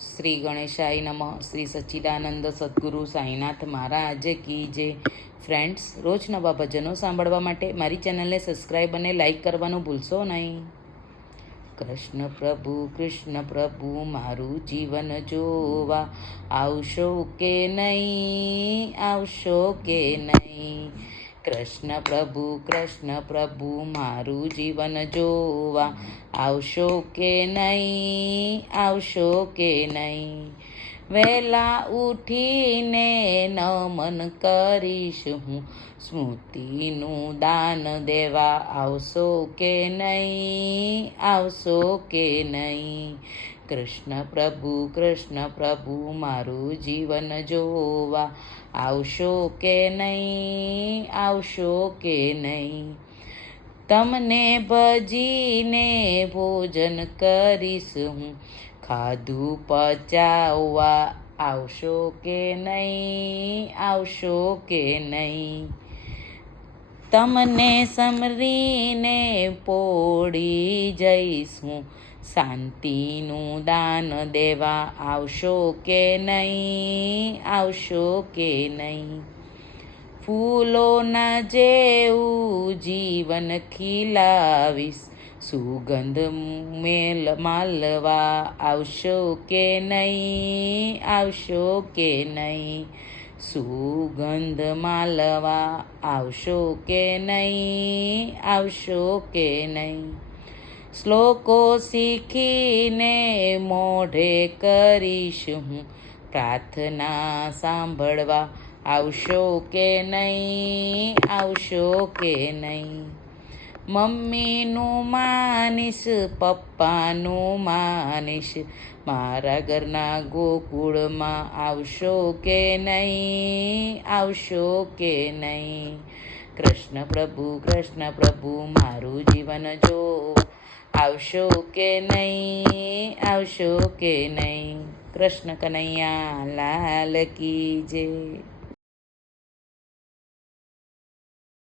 શ્રી ગણેશાય નમઃ. શ્રી સચ્ચિદાનંદ સદ્ગુરુ સાંઈનાથ મહારાજ કી જય. ફ્રેન્ડ્સ, રોજ નવા ભજનો સાંભળવા માટે મારી ચેનલને સબસ્ક્રાઈબ અને લાઈક કરવાનું ભૂલશો નહીં. કૃષ્ણ પ્રભુ મારું જીવન જોવા આવશો કે નહીં, આવશો કે નહીં. કૃષ્ણ પ્રભુ મારું જીવન જોવા આવશો કે નહીં, આવશો કે નહીં. વહેલા ઉઠીને નમન કરીશ હું, સ્મૃતિનું દાન દેવા આવશો કે નહીં, આવશો કે નહીં. કૃષ્ણ પ્રભુ મારું જીવન જોવા આવશો કે નહીં, આવશો કે નહીં. તમને ભજીને ભોજન કરીશ હું, ખાધું પચાવવા આવશો કે નહીં, આવશો કે નહીં. તમને સમરીને પોળી જઈશ હું, શાંતિનું દાન દેવા આવશો કે નહીં, આવશો કે નહીં. ફૂલોના જેવું જીવન ખીલાવીશ, સુગંધ માલવા આવશો કે નહીં, આવશો કે નહીં. સુગંધ માલવા આવશો કે નહીં, આવશો કે નહીં. શ્લોકો શીખીને મોઢે કરીશ હું, પ્રાર્થના સાંભળવા આવશો કે નહીં, આવશો કે નહીં. મમ્મીનું માનીશ, પપ્પાનું માનીશ, મારા ઘરના ગોકુળમાં આવશો કે નહીં, આવશો કે નહીં. કૃષ્ણ પ્રભુ મારું જીવન જો આવશો કે નહીં, આવશો કે નહીં. કૃષ્ણ કનૈયા લાલ કી જય.